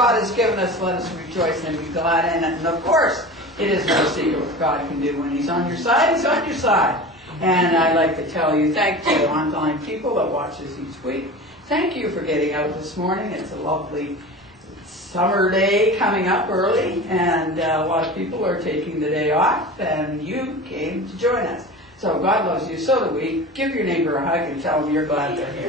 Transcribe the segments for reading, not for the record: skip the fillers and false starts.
God has given us, let us rejoice and be glad in it. And of course, it is no secret what God can do. When He's on your side, He's on your side. And I'd like to tell you, thank you, online people that watch us each week. Thank you for getting out this morning. It's a lovely summer day coming up early, and a lot of people are taking the day off, and you came to join us. So God loves you, so do we. Give your neighbor a hug and tell them you're glad they're here.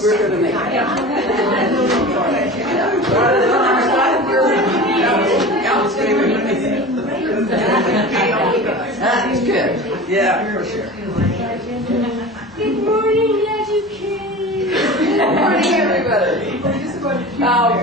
We're going to make it. That's good. Yeah, for sure. Good morning, educators. Good morning, everybody.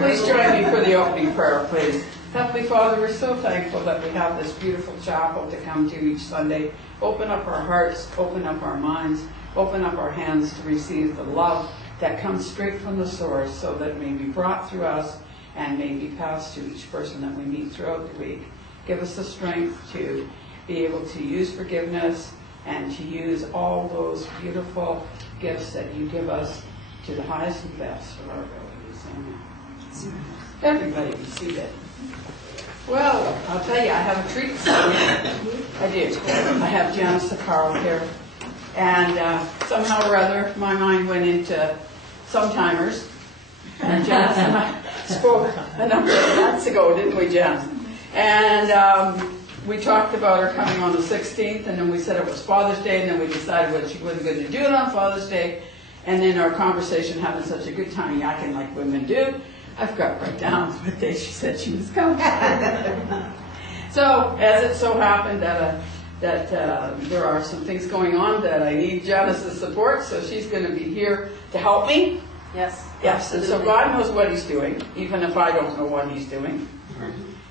Please join me for the opening prayer, please. Heavenly Father, we're so thankful that we have this beautiful chapel to come to each Sunday. Open up our hearts, open up our minds, open up our hands to receive the love that comes straight from the source, so that it may be brought through us and may be passed to each person that we meet throughout the week. Give us the strength to be able to use forgiveness and to use all those beautiful gifts that you give us to the highest and best of our abilities. Amen. Everybody be seated. Well, I'll tell you, I have a treat for you. I do. I have Janice Carl here. And somehow or other, my mind went into sometimers. And Janice and I spoke a number of months ago, didn't we, Janice? And we talked about her coming on the 16th, and then we said it was Father's Day, and then we decided what she wasn't going to do it on Father's Day. And then our conversation having such a good time yakking like women do, I forgot right down what day she said she was coming. So, as it so happened that there are some things going on that I need Janice's support, so she's going to be here to help me. Yes. Yes, and so God knows what He's doing, even if I don't know what He's doing.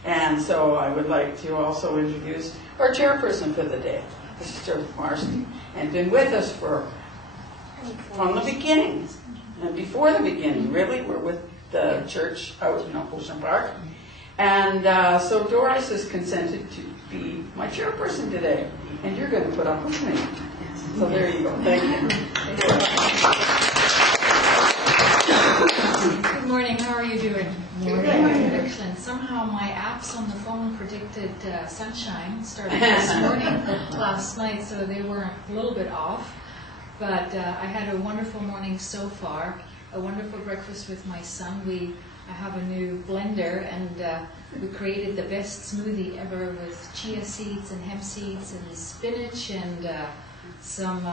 And so I would like to also introduce our chairperson for the day, Sister Marcy, and been with us from the beginning, and before the beginning, really. We're with the church out in Ocean Park. And so Doris has consented to be my chairperson today, and you're going to put up with me. So there you go. Thank you. Good morning. How are you doing? Good. Excellent. Somehow my apps on the phone predicted sunshine starting this morning last night, so they were a little bit off. But I had a wonderful morning so far, a wonderful breakfast with my son. I have a new blender, and we created the best smoothie ever with chia seeds and hemp seeds and spinach and some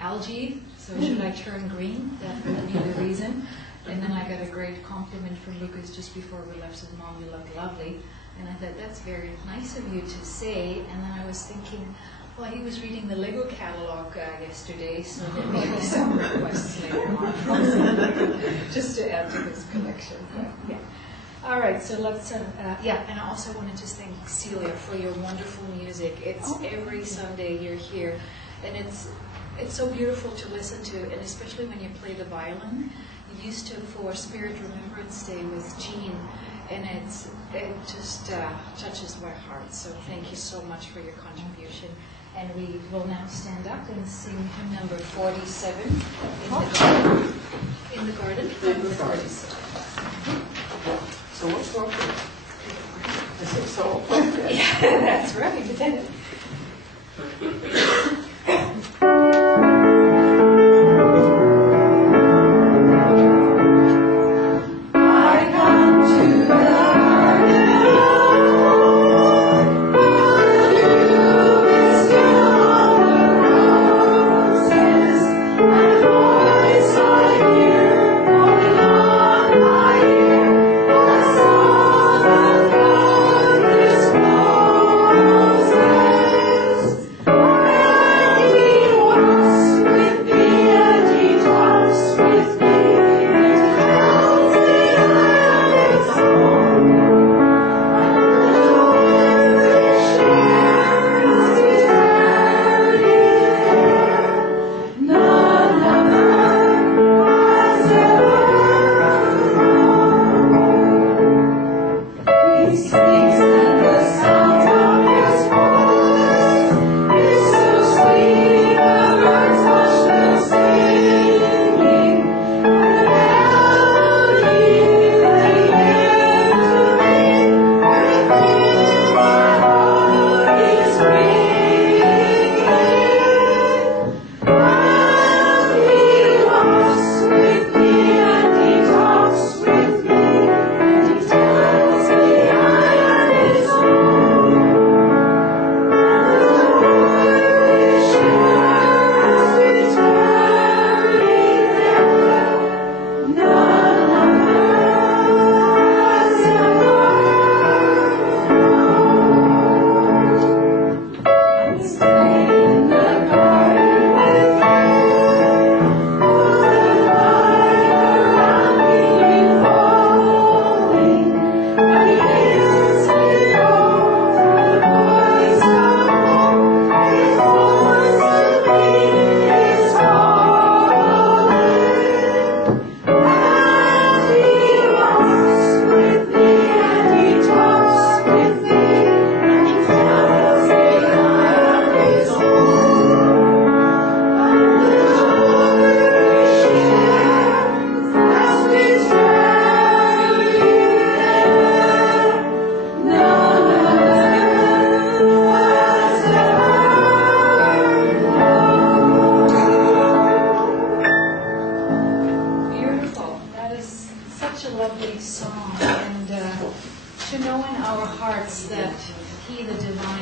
algae. So should I turn green? That would be the reason. And then I got a great compliment from Lucas just before we left. Said, "Mom, you look lovely." And I thought, that's very nice of you to say. And then I was thinking, well, he was reading the Lego catalog yesterday, so there may be some requests later on, just to add to his collection. But, yeah. All right, so let's, and I also wanted to thank Celia for your wonderful music. It's every Sunday you're here, and it's so beautiful to listen to, and especially when you play the violin. You used to for Spirit Remembrance Day with Jean, and it just touches my heart. So thank you so much for your contribution. And we will now stand up and sing hymn number 47, In the Garden. Number 47. So what's wrong with it? Is it so appropriate? Yeah, that's right. Thank you.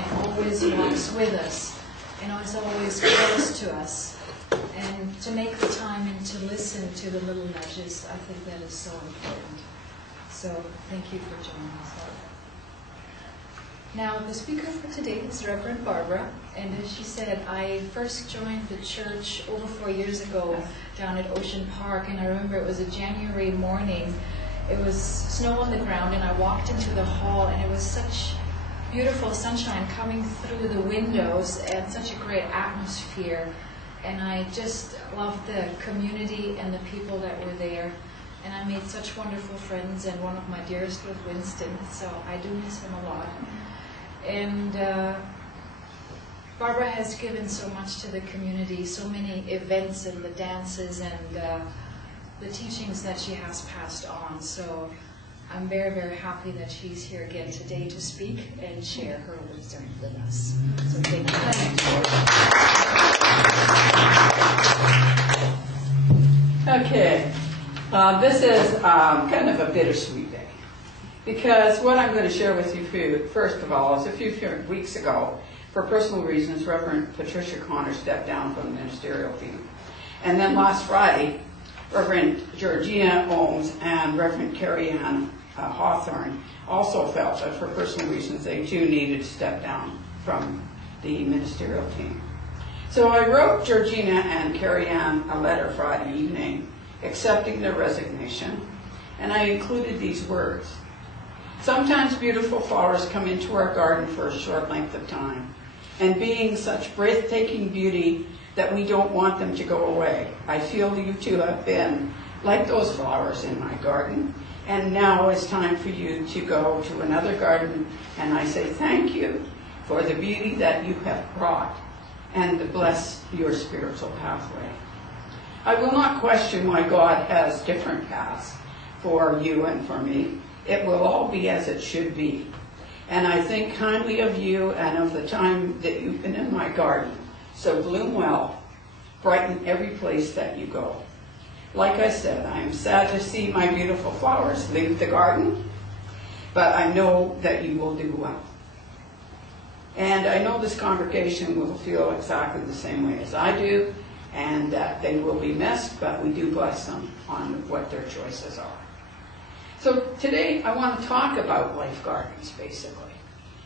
and always walks with us, is always close to us. And to make the time and to listen to the little nudges, I think that is so important. So thank you for joining us. Now, the speaker for today is Reverend Barbara, and as she said, I first joined the church over 4 years ago down at Ocean Park, and I remember it was a January morning. It was snow on the ground, and I walked into the hall, and it was such beautiful sunshine coming through the windows and such a great atmosphere. And I just loved the community and the people that were there. And I made such wonderful friends, and one of my dearest was Winston, so I do miss him a lot. And Barbara has given so much to the community, so many events and the dances and the teachings that she has passed on. So I'm very, very happy that she's here again today to speak and share her wisdom with us. So thank you. Okay, this is kind of a bittersweet day, because what I'm going to share with you first of all is a few weeks ago, for personal reasons, Reverend Patricia Connor stepped down from the ministerial team. And then last Friday, Reverend Georgina Ohms and Reverend Carrie Ann Hawthorne also felt that for personal reasons they too needed to step down from the ministerial team. So I wrote Georgina and Carrie Ann a letter Friday evening accepting their resignation, and I included these words. Sometimes beautiful flowers come into our garden for a short length of time, and being such breathtaking beauty that we don't want them to go away. I feel you two have been like those flowers in my garden, and now it's time for you to go to another garden, and I say thank you for the beauty that you have brought, and to bless your spiritual pathway. I will not question why God has different paths for you and for me. It will all be as it should be. And I think kindly of you and of the time that you've been in my garden. So bloom well, brighten every place that you go. Like I said, I am sad to see my beautiful flowers leave the garden, but I know that you will do well. And I know this congregation will feel exactly the same way as I do, and that they will be missed, but we do bless them on what their choices are. So today I want to talk about life gardens, basically,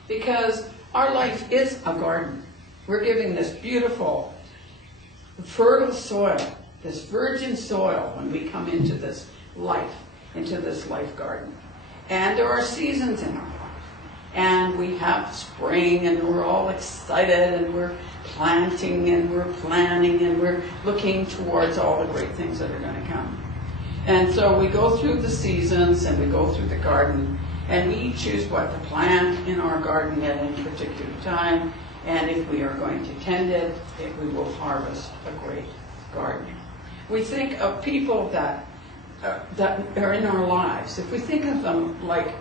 because our life is a garden. We're giving this beautiful, fertile soil, this virgin soil, when we come into this life garden. And there are seasons in our life. And we have spring, and we're all excited, and we're planting, and we're planning, and we're looking towards all the great things that are going to come. And so we go through the seasons, and we go through the garden, and we choose what to plant in our garden at any particular time. And if we are going to tend it, we will harvest a great garden. We think of people that are in our lives. If we think of them like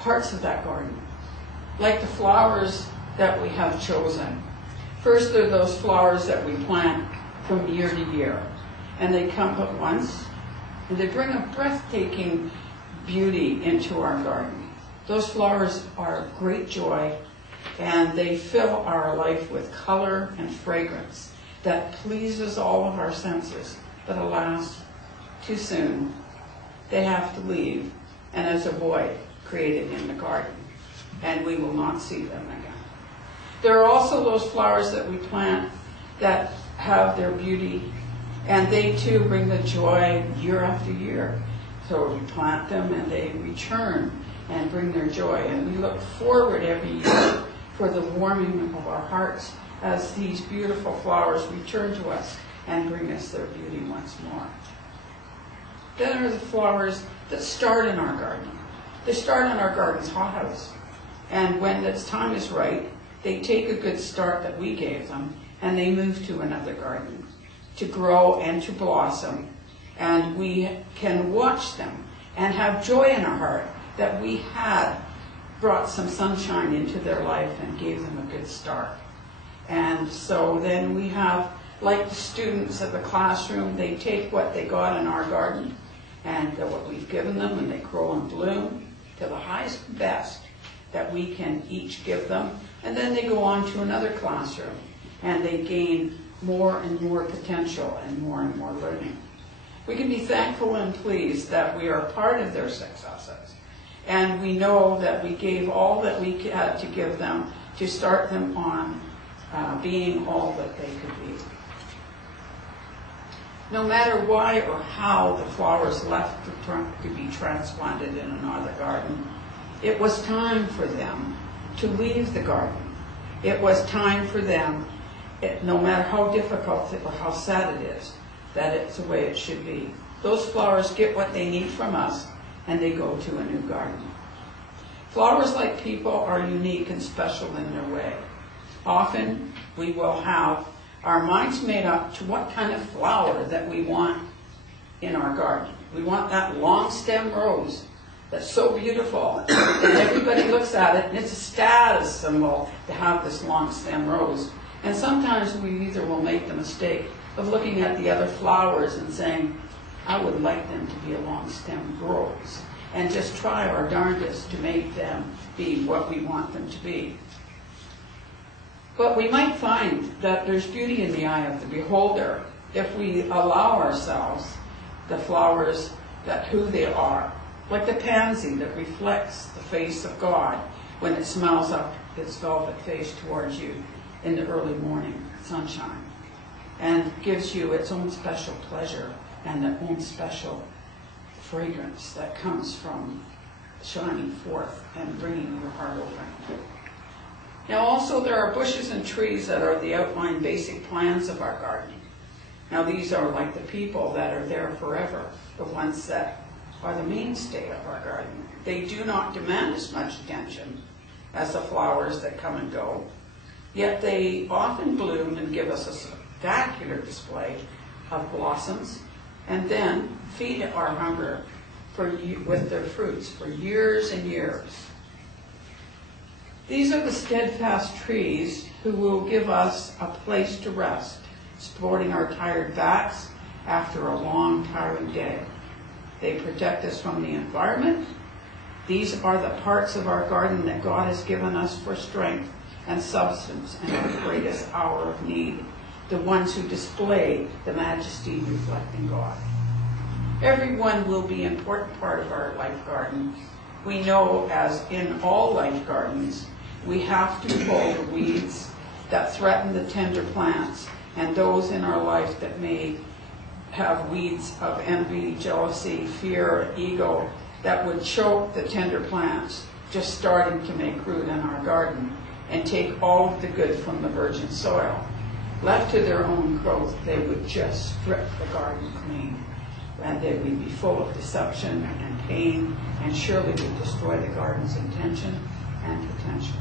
parts of that garden, like the flowers that we have chosen. First, there are those flowers that we plant from year to year, and they come but once, and they bring a breathtaking beauty into our garden. Those flowers are great joy, and they fill our life with color and fragrance that pleases all of our senses. But alas, too soon, they have to leave, and as a void created in the garden, and we will not see them again. There are also those flowers that we plant that have their beauty, and they too bring the joy year after year. So we plant them and they return and bring their joy, and we look forward every year for the warming of our hearts as these beautiful flowers return to us and bring us their beauty once more. Then there are the flowers that start in our garden. They start in our garden's hothouse, and when its time is right, they take a good start that we gave them, and they move to another garden to grow and to blossom, and we can watch them and have joy in our heart that we had brought some sunshine into their life and gave them a good start. And so then we have, like the students of the classroom, they take what they got in our garden and what we've given them, and they grow and bloom to the highest and best that we can each give them, And then they go on to another classroom, and they gain more and more potential and more learning. We can be thankful and pleased that we are part of their successes. And we know that we gave all that we had to give them to start them on being all that they could be. No matter why or how the flowers left to be transplanted in another garden, it was time for them to leave the garden. It was time for them, no matter how difficult or how sad it is, that it's the way it should be. Those flowers get what they need from us, and they go to a new garden. Flowers, like people, are unique and special in their way. Often we will have our minds made up to what kind of flower that we want in our garden. We want that long stem rose that's so beautiful, and everybody looks at it, and it's a status symbol to have this long stem rose. And sometimes we either will make the mistake of looking at the other flowers and saying, I would like them to be a long stem rose, and just try our darndest to make them be what we want them to be. But we might find that there's beauty in the eye of the beholder if we allow ourselves the flowers that who they are, like the pansy that reflects the face of God when it smiles up its velvet face towards you in the early morning sunshine, and gives you its own special pleasure and its own special fragrance that comes from shining forth and bringing your heart open. Now also there are bushes and trees that are the outline basic plans of our garden. Now these are like the people that are there forever, the ones that are the mainstay of our garden. They do not demand as much attention as the flowers that come and go, yet they often bloom and give us a spectacular display of blossoms, and then feed our hunger with their fruits for years and years. These are the steadfast trees who will give us a place to rest, supporting our tired backs after a long, tiring day. They protect us from the environment. These are the parts of our garden that God has given us for strength and substance in our greatest hour of need, the ones who display the majesty reflecting God. Everyone will be an important part of our life garden. We know, as in all life gardens, we have to pull the weeds that threaten the tender plants and those in our life that may have weeds of envy, jealousy, fear, ego that would choke the tender plants just starting to make root in our garden and take all of the good from the virgin soil. Left to their own growth, they would just strip the garden clean, and they would be full of deception and pain, and surely would destroy the garden's intention and potential.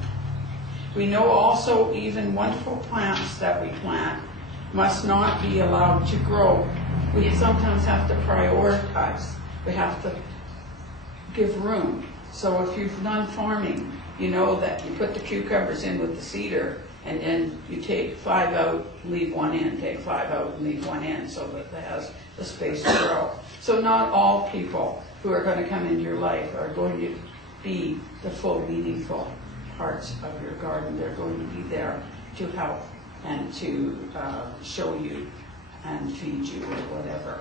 We know also even wonderful plants that we plant must not be allowed to grow. We sometimes have to prioritize. We have to give room. So if you've done farming, you know that you put the cucumbers in with the seeder, and then you take 5 out, leave 1 in, take 5 out and leave 1 in, so that it has the space to grow. So not all people who are going to come into your life are going to be the full, meaningful parts of your garden. They're going to be there to help and to show you and feed you or whatever.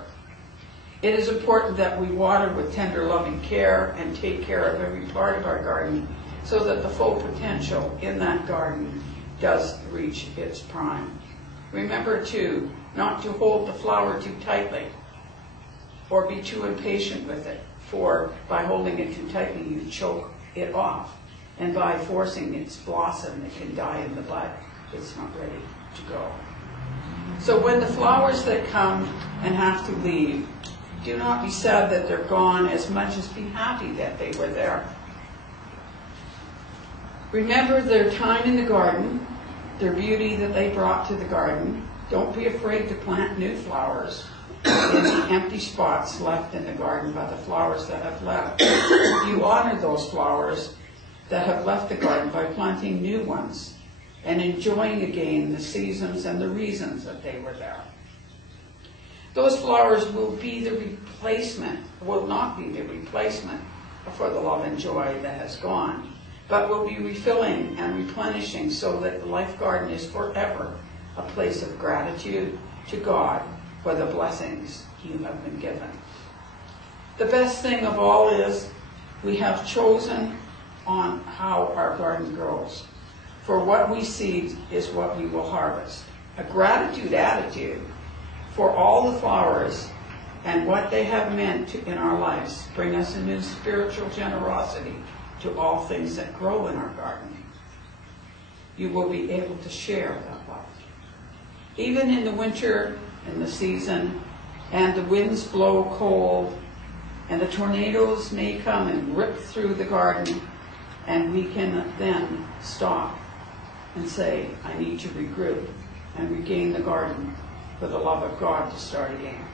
It is important that we water with tender, loving care and take care of every part of our garden so that the full potential in that garden does reach its prime. Remember, too, not to hold the flower too tightly or be too impatient with it, for by holding it too tightly, you choke it off. And by forcing its blossom, it can die in the bud. It's not ready to go. So when the flowers that come and have to leave, do not be sad that they're gone as much as be happy that they were there. Remember their time in the garden, their beauty that they brought to the garden. Don't be afraid to plant new flowers in the empty spots left in the garden by the flowers that have left. You honor those flowers that have left the garden by planting new ones and enjoying again the seasons and the reasons that they were there. Those flowers will be the replacement, will not be the replacement for the love and joy that has gone, but will be refilling and replenishing so that the Life Garden is forever a place of gratitude to God for the blessings you have been given. The best thing of all is we have chosen on how our garden grows. For what we seed is what we will harvest. A gratitude attitude for all the flowers and what they have meant in our lives bring us a new spiritual generosity to all things that grow in our garden. You will be able to share that love. Even in the winter, in the season, and the winds blow cold, and the tornadoes may come and rip through the garden, and we can then stop and say, I need to regroup and regain the garden for the love of God to start again.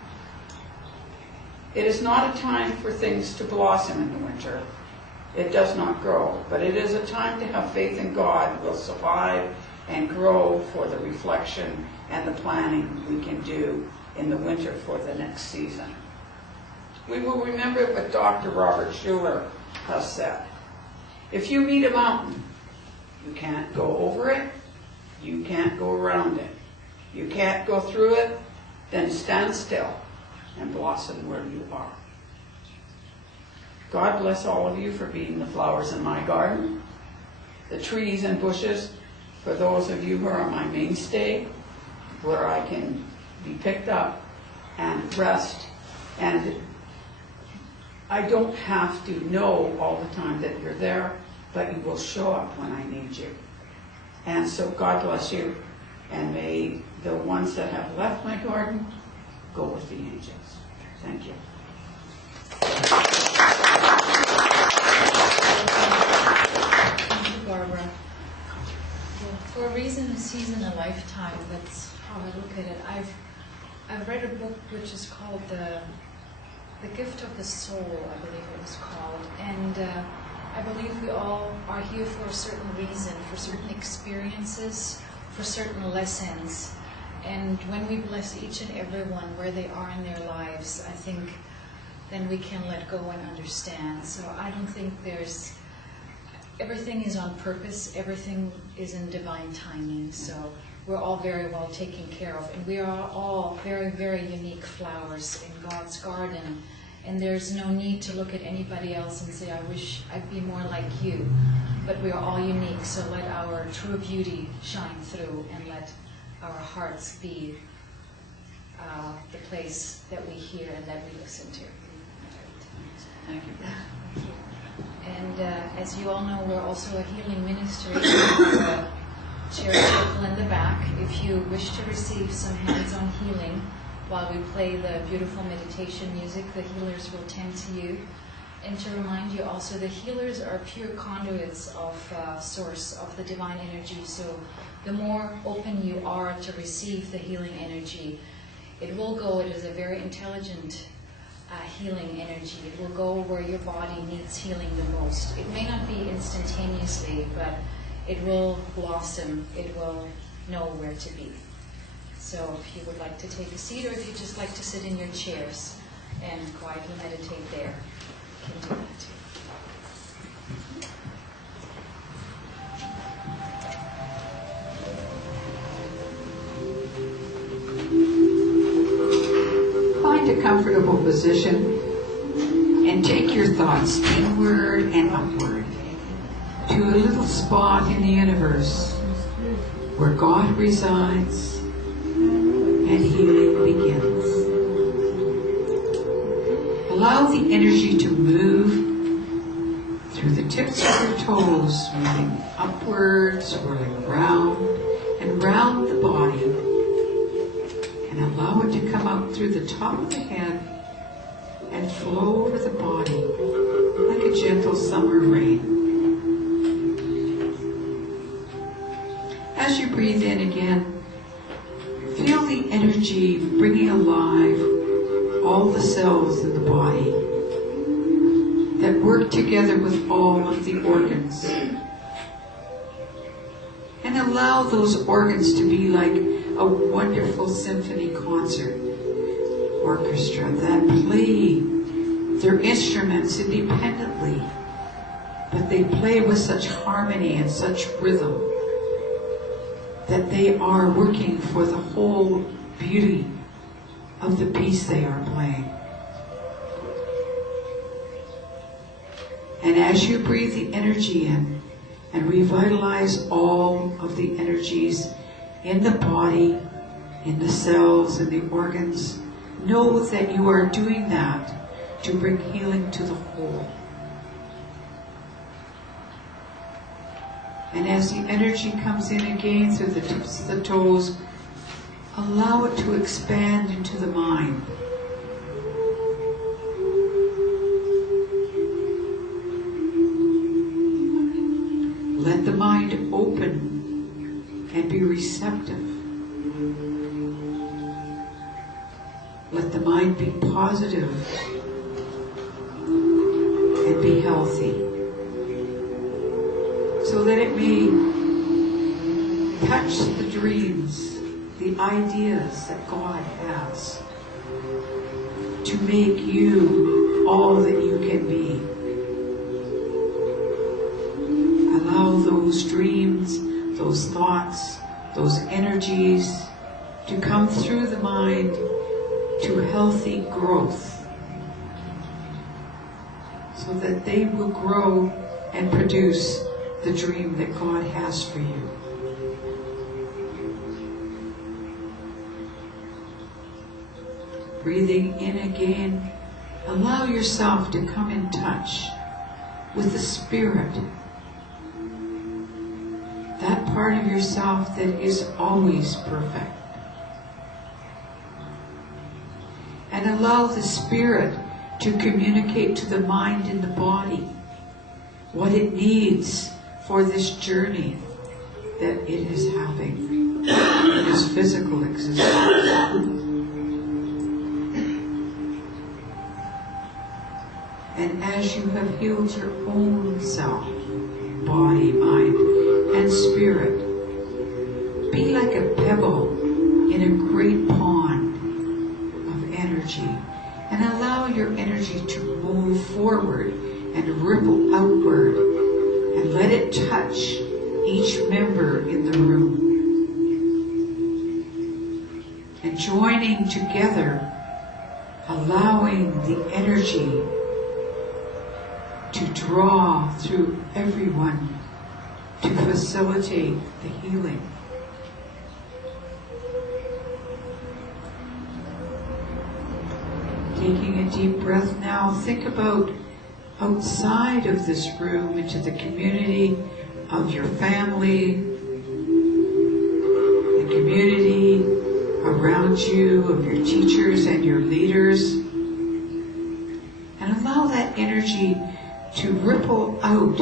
It is not a time for things to blossom in the winter. It does not grow, but it is a time to have faith in God will survive and grow for the reflection and the planning we can do in the winter for the next season. We will remember what Dr. Robert Schuller has said. If you meet a mountain, you can't go over it, you can't go around it, you can't go through it, then stand still and blossom where you are. God bless all of you for being the flowers in my garden, the trees and bushes, for those of you who are my mainstay, where I can be picked up and rest. And I don't have to know all the time that you're there, but you will show up when I need you. And so God bless you, and may the ones that have left my garden go with the angels. Thank you. Thank you, Barbara. For a reason, a season, a lifetime, that's how I look at it. I've read a book which is called The Gift of the Soul, I believe it was called. And I believe we all are here for a certain reason, for certain experiences, for certain lessons. And when we bless each and every one where they are in their lives, I think then we can let go and understand. So I don't think everything is on purpose, everything is in divine timing. So we're all very well taken care of. And we are all very, very unique flowers in God's garden. And there's no need to look at anybody else and say, I wish I'd be more like you. But we are all unique, so let our true beauty shine through and let our hearts be the place that we hear and that we listen to. Thank you. And as you all know, we're also a healing ministry. We're a chair circle in the back. If you wish to receive some hands-on healing while we play the beautiful meditation music, the healers will tend to you. And to remind you also, the healers are pure conduits of source of the divine energy. So the more open you are to receive the healing energy, it will go. It is a very intelligent healing energy. It will go where your body needs healing the most. It may not be instantaneously, but it will blossom. It will know where to be. So if you would like to take a seat, or if you just like to sit in your chairs and quietly meditate there, you can do that too. Find a comfortable position and take your thoughts inward and upward to a little spot in the universe where God resides and healing begins. Allow the energy to move through the tips of your toes, moving upwards, swirling round and round the body, and allow it to come out through the top of the head and flow over the body like a gentle summer rain. As you breathe in again, feel the energy bringing alive all the cells in the body that work together with all of the organs. And allow those organs to be like a wonderful symphony concert orchestra that play their instruments independently but they play with such harmony and such rhythm that they are working for the whole beauty of the piece they are playing. And as you breathe the energy in and revitalize all of the energies in the body, in the cells, in the organs, know that you are doing that to bring healing to the whole. And as the energy comes in again through the tips of the toes, allow it to expand into the mind. Let the mind open and be receptive. Let the mind be positive and be healthy, so that it may touch the dreams, the ideas that God has to make you all that you can be. Allow those dreams, those thoughts, those energies to come through the mind to healthy growth, so that they will grow and produce the dream that God has for you. Breathing in again, allow yourself to come in touch with the Spirit, that part of yourself that is always perfect. And allow the Spirit to communicate to the mind and the body what it needs for this journey that it is having, this physical existence. And as you have healed your own self, body, mind, and spirit, be like a pebble in a great pond of energy, and allow your energy to move forward and ripple outward, and let it touch each member in the room. And joining together, allowing the energy to draw through everyone to facilitate the healing. Taking a deep breath now, think about outside of this room into the community of your family, the community around you, of your teachers and your leaders, and allow that energy to ripple out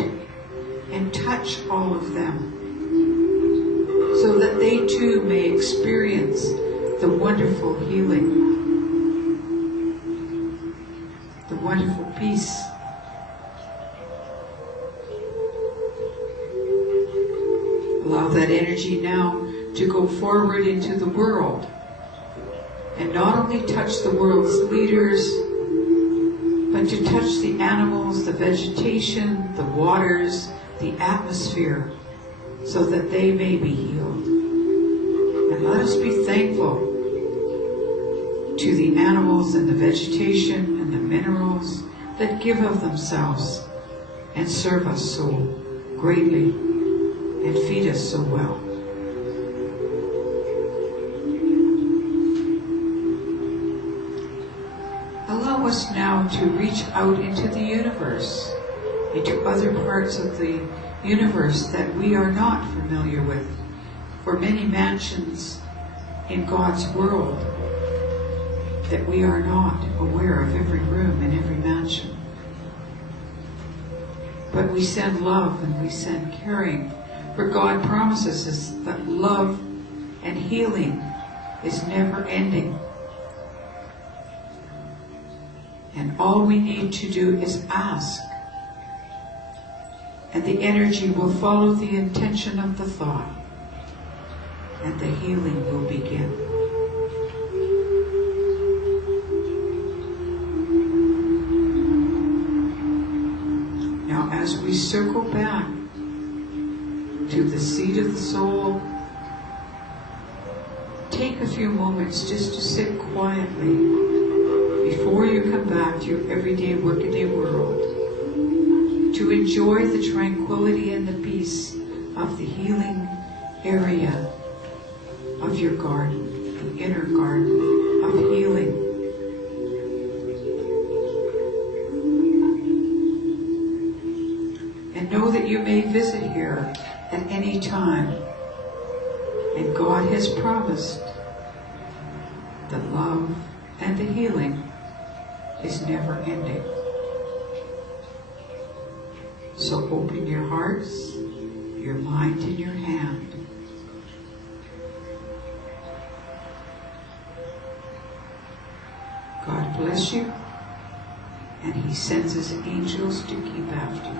and touch all of them, so that they too may experience the wonderful healing, the wonderful peace. Allow that energy now to go forward into the world, and not only touch the world's leaders, but to touch the animals, the vegetation, the waters, the atmosphere, so that they may be healed. And let us be thankful to the animals and the vegetation and the minerals that give of themselves and serve us so greatly and feed us so well. Allow us now to reach out into the universe, into other parts of the universe that we are not familiar with. For many mansions in God's world that we are not aware of every room in every mansion. But we send love and we send caring, for God promises us that love and healing is never ending. And all we need to do is ask. And the energy will follow the intention of the thought. And the healing will begin. Now, as we circle back to the seat of the soul. Take a few moments just to sit quietly before you come back to your everyday workaday world, to enjoy the tranquility and the peace of the healing area of your garden, the inner garden of healing. And know that you may visit here at any time. And God has promised that love and the healing is never ending. So open your hearts, your mind, and your hand. God bless you, and He sends His angels to keep after you.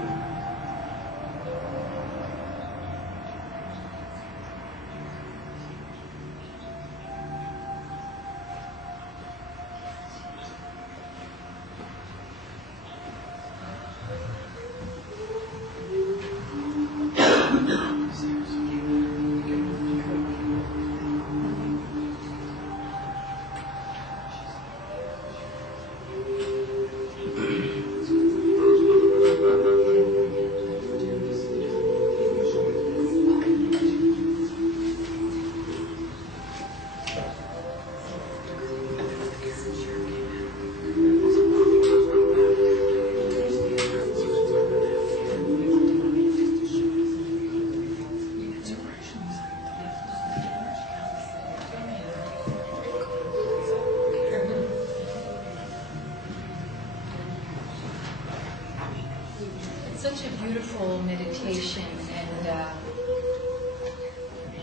Such a beautiful meditation, and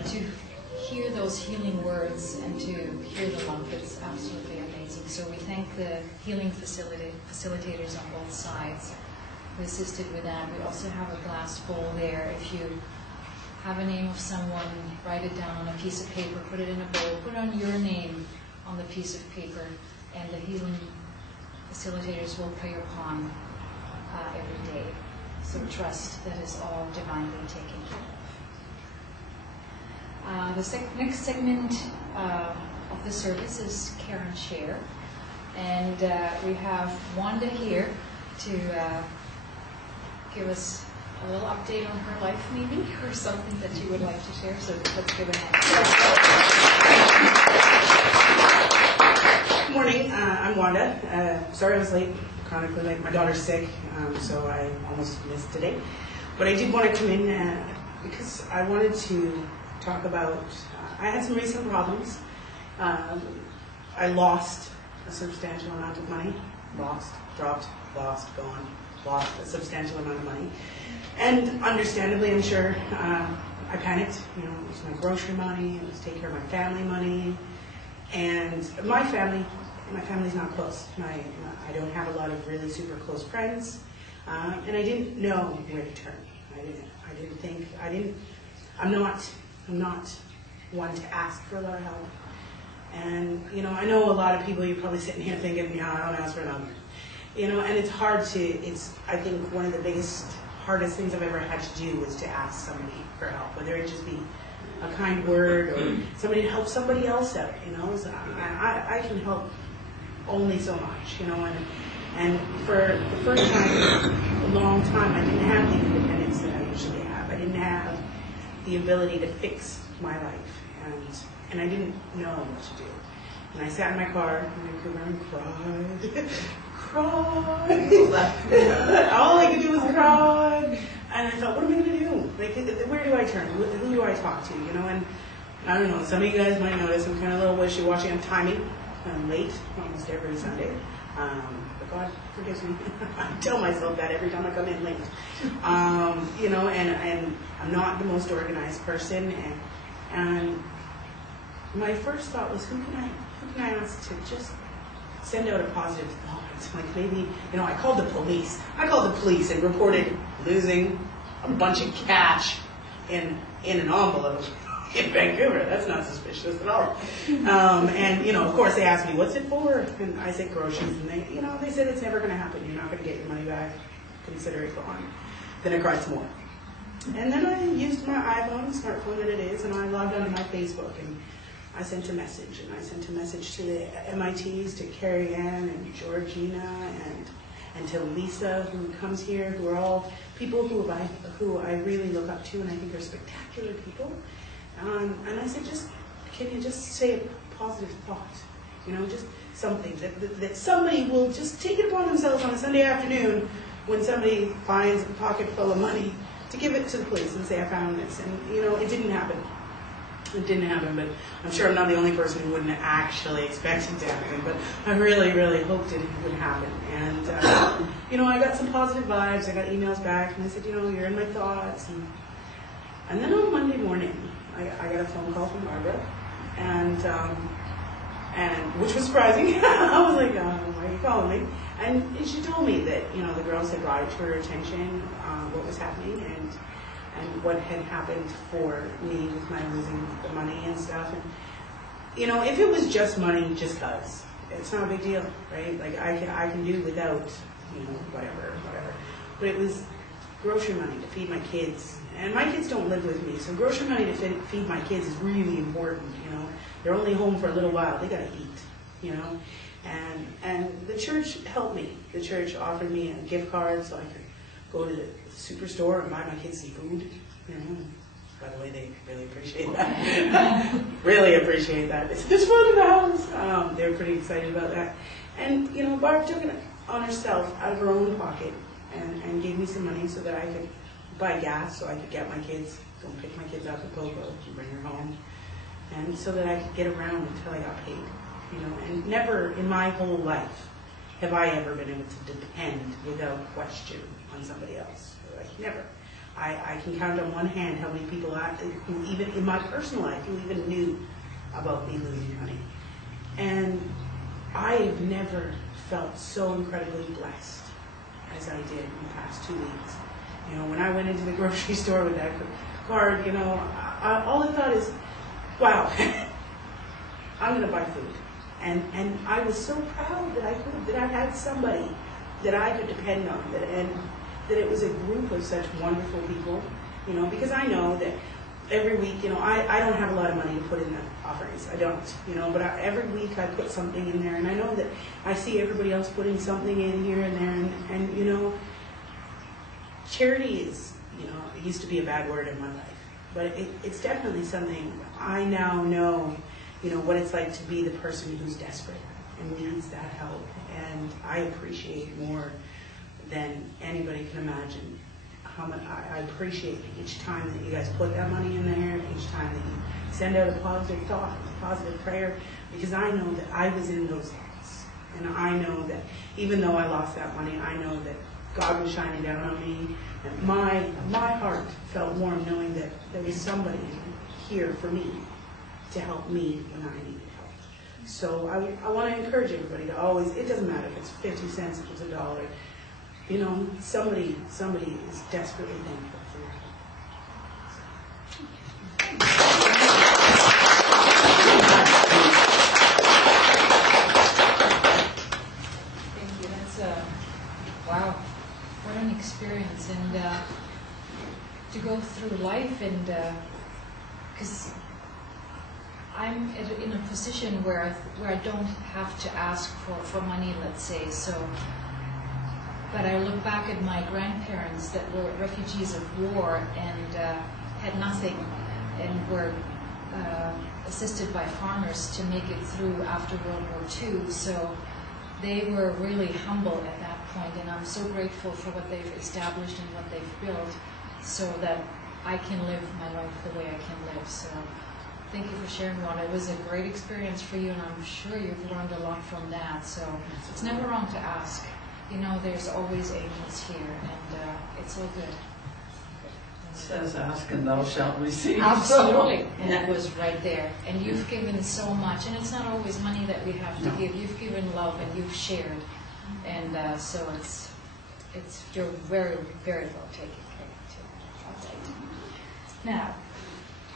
to hear those healing words and to hear the love, it's absolutely amazing. So we thank the healing facilitators on both sides who assisted with that. We also have a glass bowl there. If you have a name of someone, write it down on a piece of paper, put it in a bowl, put on your name on the piece of paper, and the healing facilitators will pray upon every day. So trust that is all divinely taken care of. The next segment of the service is Karen Share, and we have Wanda here to give us a little update on her life, maybe, or something that you would like to share. So let's give it a hand. Good morning. I'm Wanda. Sorry I was late. Chronically late. My daughter's sick, so I almost missed today. But I did want to come in because I wanted to talk about. I had some recent problems. I lost a substantial amount of money. Lost, gone, lost a substantial amount of money. And understandably, I'm sure, I panicked. You know, it was my grocery money, it was taking care of my family money. And my family's not close. I don't have a lot of really super close friends. And I didn't know where to turn. I'm not one to ask for a lot of help. And, you know, I know a lot of people, you're probably sitting here thinking, yeah, I don't ask for help. You know, and it's hard I think one of the hardest things I've ever had to do was to ask somebody for help, whether it just be a kind word or somebody to help somebody else out, you know. So I can help only so much, you know, and for the first time in a long time, I didn't have the independence that I usually have. I didn't have the ability to fix my life, and I didn't know what to do. And I sat in my car in Vancouver and cried. All I could do was cry. And I thought, what am I going to do? Like, where do I turn? Who do I talk to? You know, and I don't know. Some of you guys might notice I'm kind of a little wishy-washy on timing. I'm late almost every Sunday. But God forgives me. I tell myself that every time I come in late. You know, and I'm not the most organized person. And my first thought was, who can I ask to just send out a positive thought? Like maybe, you know, I called the police. I called the police and reported losing a bunch of cash in an envelope in Vancouver. That's not suspicious at all. And, you know, of course they asked me, what's it for? And I said groceries. And they said it's never going to happen. You're not going to get your money back. Consider it gone. then I cried some more. And then I used my iPhone, smartphone that it is, and I logged onto my Facebook, and I sent a message. And I sent a message to the MITs, to Carrie Ann and Georgina, and to Lisa, who comes here, who are all people who I really look up to, and I think are spectacular people. And I said, can you just say a positive thought? You know, just something that somebody will just take it upon themselves on a Sunday afternoon when somebody finds a pocket full of money to give it to the police and say, I found this. And, you know, it didn't happen. It didn't happen, but I'm sure I'm not the only person who wouldn't actually expect it to happen, but I really, really hoped it would happen. And, you know, I got some positive vibes. I got emails back, and I said, you know, you're in my thoughts. And then on Monday morning, I got a phone call from Barbara, and which was surprising. I was like, why are you calling me? And she told me that, you know, the girls had brought it to her attention, what was happening, and what had happened for me with my losing the money and stuff. And, you know, if it was just money, just cause, it's not a big deal, right? Like, I can do without, you know, whatever. But it was grocery money to feed my kids. And my kids don't live with me, so grocery money to feed my kids is really important, you know. They're only home for a little while. They gotta eat, you know. And the church helped me. The church offered me a gift card so I could go to the superstore and buy my kids some food, you know. By the way, they really appreciate that. Really appreciate that. It's this food in the house. They were pretty excited about that. And, you know, Barb took it on herself out of her own pocket and gave me some money so that I could buy gas so I could get my kids, go and pick my kids up at Poco and bring her home. And so that I could get around until I got paid, you know. And never in my whole life have I ever been able to depend without question on somebody else. Like, never. I can count on one hand how many people who even in my personal life who even knew about me losing money. And I have never felt so incredibly blessed as I did in the past 2 weeks. You know, when I went into the grocery store with that card, you know, all I thought is, wow, I'm going to buy food. And I was so proud that I had somebody that I could depend on, and that it was a group of such wonderful people, you know, because I know that every week, you know, I don't have a lot of money to put in the offerings. I don't, you know, but every week I put something in there, and I know that I see everybody else putting something in here and there, and you know, charity is, you know, it used to be a bad word in my life, but it's definitely something I now know, you know, what it's like to be the person who's desperate and needs that help. And I appreciate more than anybody can imagine how much I appreciate each time that you guys put that money in there, each time that you send out a positive thought, a positive prayer, because I know that I was in those thoughts. And I know that even though I lost that money, I know that God was shining down on me, and my heart felt warm knowing that there was somebody here for me to help me when I needed help. So I want to encourage everybody to always, it doesn't matter if it's 50 cents, if it's $1, you know, somebody is desperately thankful for your help. Thank you. That's wow, what an experience, and to go through life, and because I'm in a position where I don't have to ask for money, let's say. So, but I look back at my grandparents that were refugees of war and had nothing, and were assisted by farmers to make it through after World War II. So they were really humble at that point, and I'm so grateful for what they've established and what they've built, so that I can live my life the way I can live. So thank you for sharing, Ron. It was a great experience for you, and I'm sure you've learned a lot from that. So it's never wrong to ask. You know, there's always angels here, and it's all good. It says, ask and thou shalt receive. Absolutely. And that was right there. And you've given so much, and it's not always money that we have to give. You've given love, and you've shared. And so it's you're very, very well taken care of, too. All right. Now,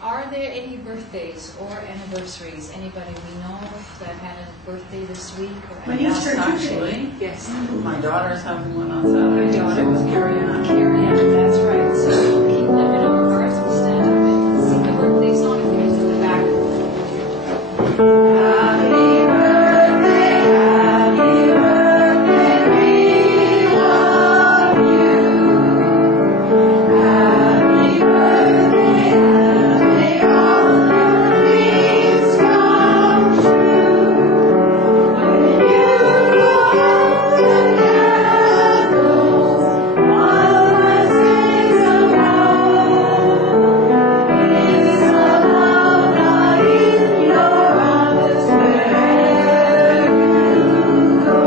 Are there any birthdays or anniversaries? Anybody we know of that had a birthday this week? Or My niece turned two Actually, Yes. my daughter's having one on Saturday. Your daughter so was it's Carrie Ann. Carrie Ann, that's right. So keep them in our hearts. We'll stand up and sing the birthday song if we to the back. Happy birthday, happy birthday, we love you. Happy birthday, may all your dreams come true. When you blow the candles, while blessings abound, peace of love light your eyes wherever you go.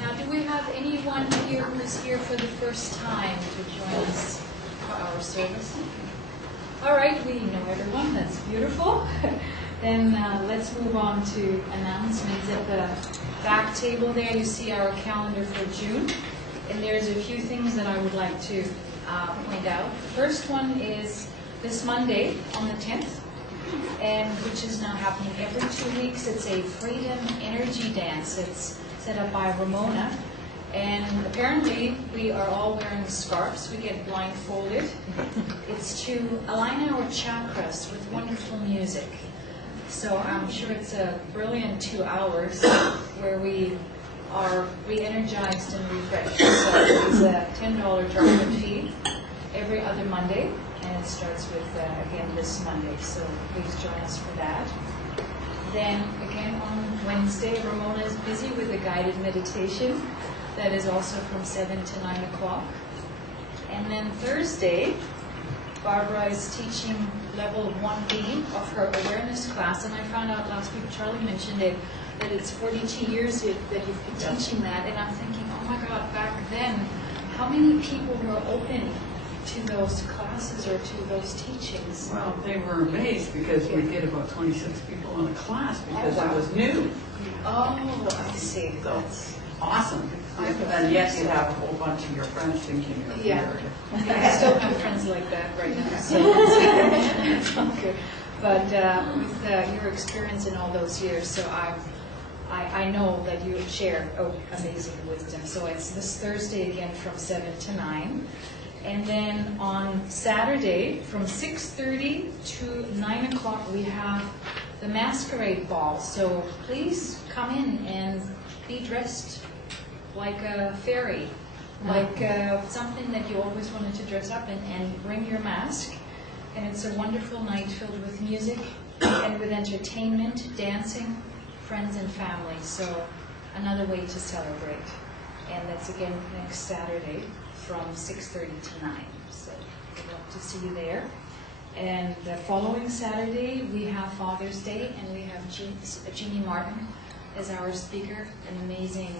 Now, do we have anyone here who's here for the first time to join us for our service? All right, we know everyone. That's beautiful. Then let's move on to announcements. At the back table there, you see our calendar for June. And there's a few things that I would like to point out. The first one is this Monday on the 10th, and which is now happening every 2 weeks. It's a Freedom Energy Dance. It's set up by Ramona. And apparently we are all wearing scarves. We get blindfolded. It's to align our chakras with wonderful music. So I'm sure it's a brilliant 2 hours where we are re-energized and refreshed. So it's a $10 drop-in fee every other Monday, and it starts with, again, this Monday. So please join us for that. Then, again, on Wednesday, Ramona is busy with a guided meditation. That is also from 7 to 9 o'clock. And then Thursday, Barbara is teaching level 1B of her awareness class. And I found out last week, Charlie mentioned it, that it's 42 years that you've been teaching that. And I'm thinking, oh my God, back then, how many people were open to those classes or to those teachings? Well, they were amazed because we get about 26 people in a class because it was new. Oh, I see. So it's awesome. And yet you have a whole bunch of your friends thinking you're Yeah. weird. I still have friends like that right now, so it's all good. But with your experience in all those years, so I know that you share amazing wisdom. So it's this Thursday again from 7 to 9. And then on Saturday from 6:30 to 9 o'clock we have the masquerade ball. So please come in and be dressed like a fairy, like something that you always wanted to dress up in, and bring your mask. And it's a wonderful night filled with music and with entertainment, dancing, friends and family. So another way to celebrate. And that's again next Saturday from 6:30 to 9. So we'd love to see you there. And the following Saturday we have Father's Day, and we have Jeannie Martin as our speaker, an amazing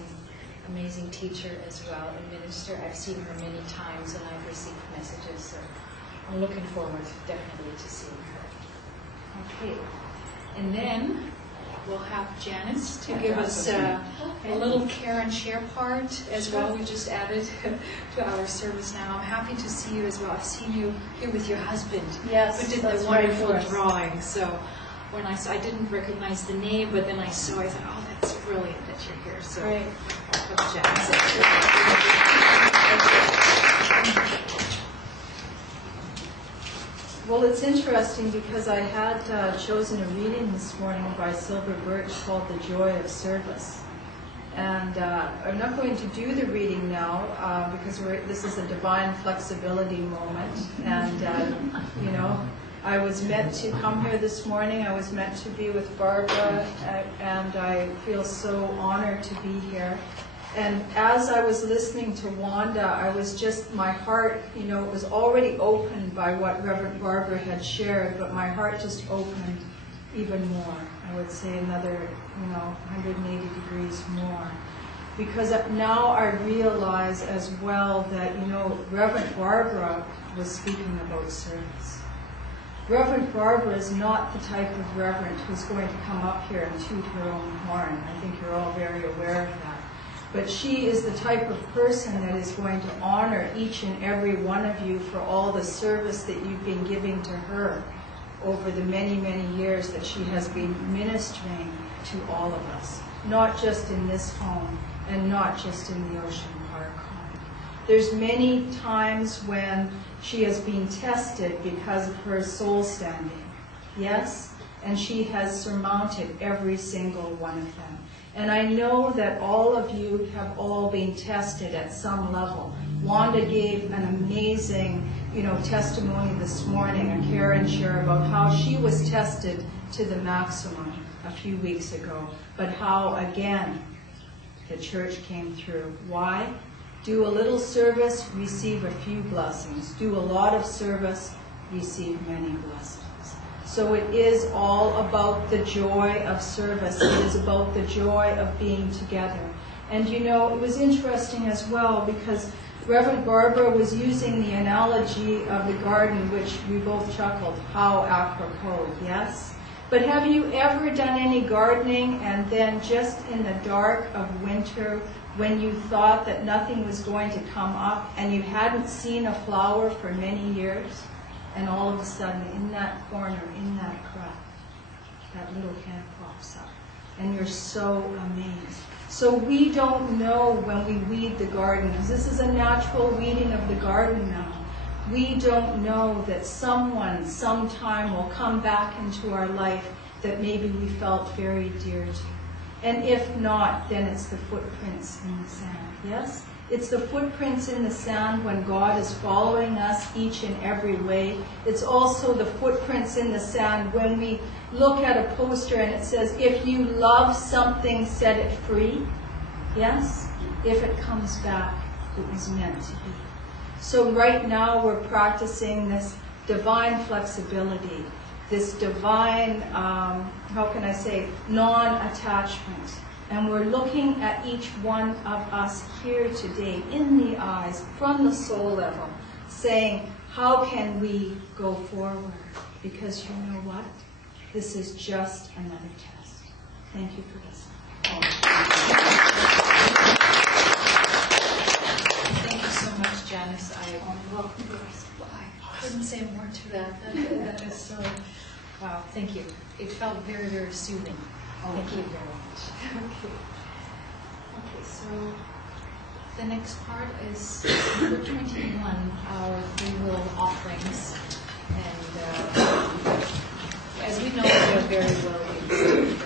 teacher as well, and minister. I've seen her many times and I've received messages, so I'm looking forward definitely to seeing her. Okay, and then we'll have Janice to give us a little care and share part as well. We just added to our service now. I'm happy to see you as well. I've seen you here with your husband. Yes, who did that's the right, wonderful yes. drawing. So when I saw, I didn't recognize the name, but then I saw, I thought, oh, that's brilliant that you're here. So Great. Well, it's interesting because I had chosen a reading this morning by Silver Birch called The Joy of Service. And I'm not going to do the reading now because this is a divine flexibility moment. And, I was meant to come here this morning. I was meant to be with Barbara, and I feel so honored to be here. And as I was listening to Wanda, I was just, my heart, it was already opened by what Reverend Barbara had shared, but my heart just opened even more. I would say another, 180 degrees more. Because now I realize as well that, Reverend Barbara was speaking about service. Reverend Barbara is not the type of reverend who's going to come up here and toot her own horn. I think you're all very aware of that. But she is the type of person that is going to honor each and every one of you for all the service that you've been giving to her over the many, many years that she has been ministering to all of us, not just in this home and not just in the Ocean Park home. There's many times when she has been tested because of her soul standing, yes? And she has surmounted every single one of them. And I know that all of you have all been tested at some level. Wanda gave an amazing, testimony this morning, and Karen shared about how she was tested to the maximum a few weeks ago, but how, again, the church came through. Why? Do a little service, receive a few blessings. Do a lot of service, receive many blessings. So it is all about the joy of service. It is about the joy of being together. And it was interesting as well because Reverend Barbara was using the analogy of the garden, which we both chuckled, how apropos, yes? But have you ever done any gardening and then just in the dark of winter, when you thought that nothing was going to come up and you hadn't seen a flower for many years, and all of a sudden in that corner, in that crack, that little head pops up, and you're so amazed. So we don't know when we weed the garden, because this is a natural weeding of the garden now. We don't know that someone, sometime will come back into our life that maybe we felt very dear to. And if not, then it's the footprints in the sand, yes? It's the footprints in the sand when God is following us each and every way. It's also the footprints in the sand when we look at a poster and it says, if you love something, set it free. Yes? If it comes back, it was meant to be. So right now we're practicing this divine flexibility, this divine, non-attachment. And we're looking at each one of us here today in the eyes, from the soul level, saying, how can we go forward? Because you know what? This is just another test. Thank you for listening. Thank you so much, Janice. I couldn't say more to that. That is so, wow, thank you. It felt very, very soothing. Thank you very much. Okay, so the next part is number 21, our free will offerings. And as we know, we are very well used.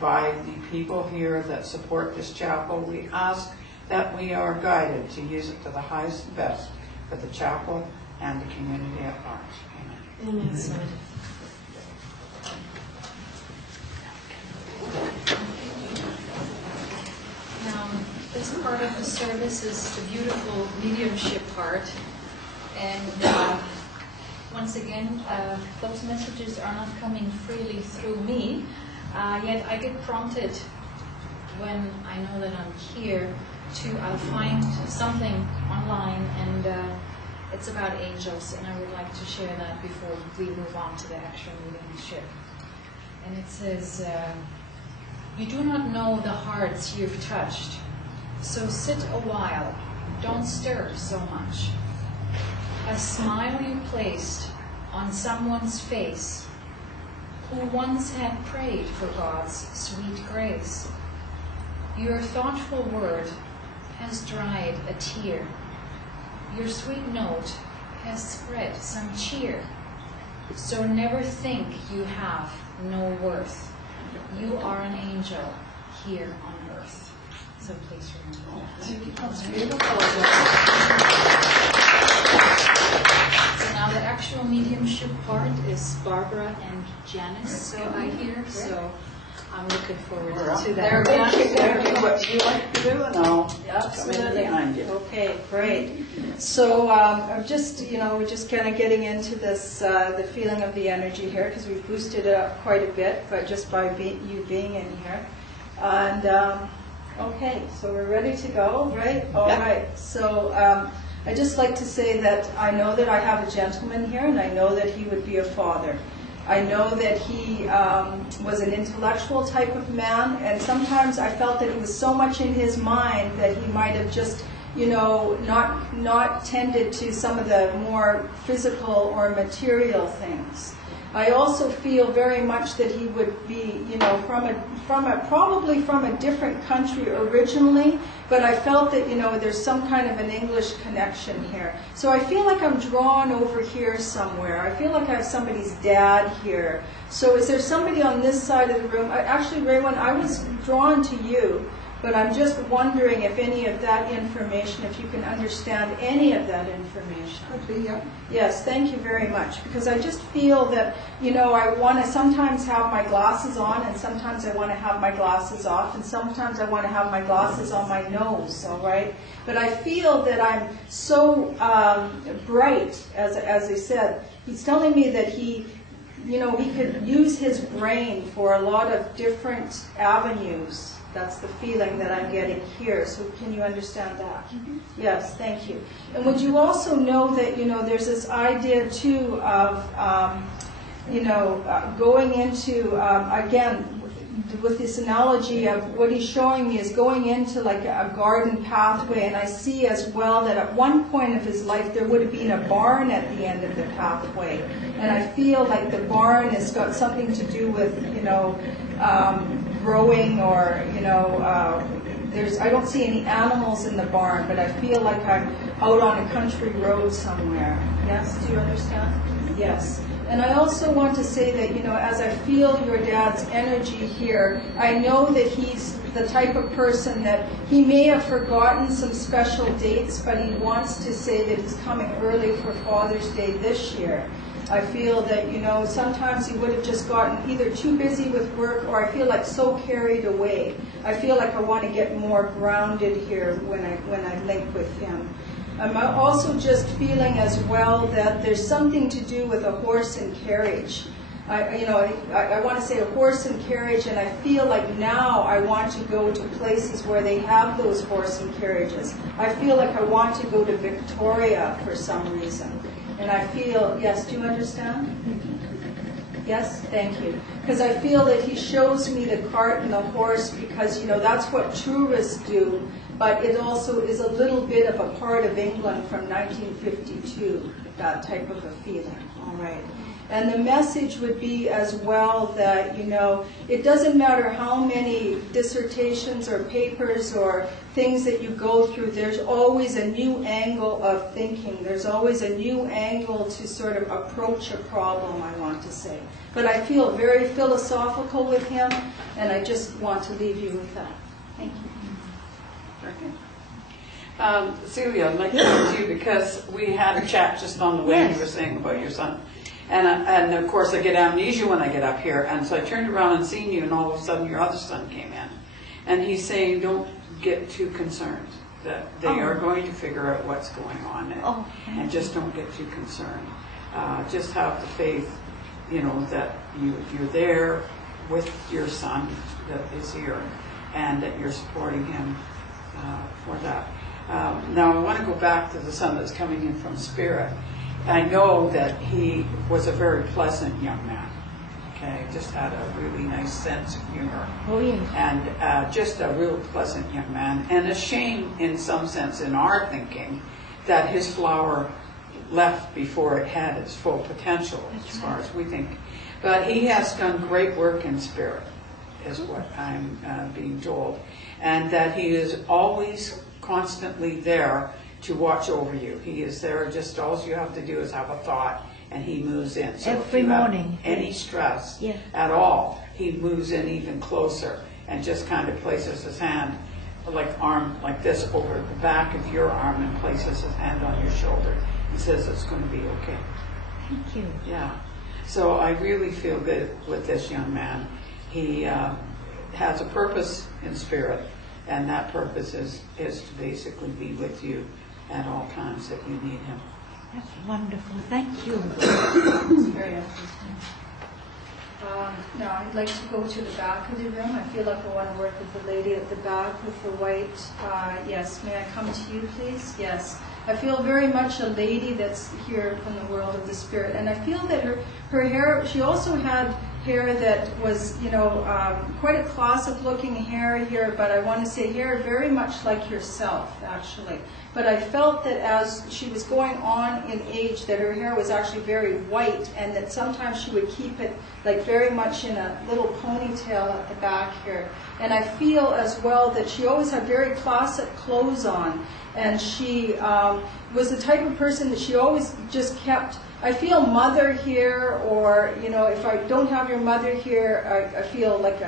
By the people here that support this chapel, we ask that we are guided to use it to the highest and best for the chapel and the community at large. Amen. Amen. Now, this part of the service is the beautiful mediumship part, and once again, those messages are not coming freely through me. Yet I get prompted when I know that I'm here I'll find something online, and it's about angels, and I would like to share that before we move on to the actual mediumship. And it says, you do not know the hearts you've touched, so sit a while, don't stir so much. A smile you placed on someone's face who once had prayed for God's sweet grace. Your thoughtful word has dried a tear your sweet note has spread some cheer. So never think you have no worth. You are an angel here on earth. So please remember that. That's beautiful. So now the actual mediumship part is Barbara and Janice, so I hear. So I'm looking forward to They're that. going to do what you like to do, and I'll come in Absolutely. behind you. Okay, great. So I'm just, we're just kind of getting into this, the feeling of the energy here, because we've boosted it up quite a bit, but just by you being in here. And okay, so we're ready to go, right? All right. So I just like to say that I know that I have a gentleman here, and I know that he would be a father. I know that he was an intellectual type of man, and sometimes I felt that he was so much in his mind that he might have just, not tended to some of the more physical or material things. I also feel very much that he would be, probably from a different country originally, but I felt that, there's some kind of an English connection here. So I feel like I'm drawn over here somewhere. I feel like I have somebody's dad here. So is there somebody on this side of the room? Actually, Raywin, I was drawn to you, but I'm just wondering if any of that information, if you can understand any of that information. Could be, yeah. Yes, thank you very much. Because I just feel that, I want to sometimes have my glasses on, and sometimes I want to have my glasses off, and sometimes I want to have my glasses on my nose, all right? But I feel that I'm so bright, as I said. He's telling me that he could use his brain for a lot of different avenues. That's the feeling that I'm getting here. So can you understand that? Mm-hmm. Yes, thank you. And would you also know that, there's this idea, too, of, going into, again, with this analogy of what he's showing me is going into like a garden pathway. And I see as well that at one point of his life there would have been a barn at the end of the pathway. And I feel like the barn has got something to do with, growing, or I don't see any animals in the barn, but I feel like I'm out on a country road somewhere. Yes, do you understand? Yes. And I also want to say that, as I feel your dad's energy here, I know that he's the type of person that he may have forgotten some special dates, but he wants to say that he's coming early for Father's Day this year. I feel that, sometimes he would have just gotten either too busy with work, or I feel like so carried away. I feel like I want to get more grounded here when I link with him. I'm also just feeling as well that there's something to do with a horse and carriage. I want to say a horse and carriage, and I feel like now I want to go to places where they have those horse and carriages. I feel like I want to go to Victoria for some reason. And I feel, yes, do you understand? Yes, thank you. Because I feel that he shows me the cart and the horse because, that's what tourists do. But it also is a little bit of a part of England from 1952, that type of a feeling. All right. And the message would be as well that, it doesn't matter how many dissertations or papers or things that you go through, there's always a new angle of thinking. There's always a new angle to sort of approach a problem, I want to say. But I feel very philosophical with him, and I just want to leave you with that. Thank you. Celia, I'd like to talk to you because we had a chat just on the way. Yes. You were saying about your son. And of course I get amnesia when I get up here. And so I turned around and seen you, and all of a sudden your other son came in. And he's saying, don't get too concerned, that they are going to figure out what's going on. And just don't get too concerned. Just have the faith, that you're there with your son that is here, and that you're supporting him for that. Now I want to go back to the son that's coming in from Spirit. I know that he was a very pleasant young man. Okay, just had a really nice sense of humor. Oh, yeah. And just a real pleasant young man. And a shame, in some sense, in our thinking, that his flower left before it had its full potential, as far as we think. But he has done great work in Spirit, is what I'm being told. And that he is always constantly there to watch over you. He is there, just all you have to do is have a thought and he moves in. So if Every you have morning. any stress Yeah. at all, he moves in even closer and just kind of places his hand arm like this over the back of your arm and places his hand on your shoulder. He says it's going to be okay. Thank you. Yeah. So I really feel good with this young man. He has a purpose in spirit, and that purpose is to basically be with you at all times that you need him. That's wonderful. Thank you. It's very interesting. Now, I'd like to go to the back of the room. I feel like I want to work with the lady at the back with the white. Yes, may I come to you, please? Yes. I feel very much a lady that's here from the world of the spirit. And I feel that her hair, she also had hair that was, quite a classic-looking hair here, but I want to say hair very much like yourself, actually. But I felt that as she was going on in age, that her hair was actually very white, and that sometimes she would keep it like very much in a little ponytail at the back here. And I feel as well that she always had very classic clothes on, and she was the type of person that she always just kept. I feel mother here, or if I don't have your mother here, I feel like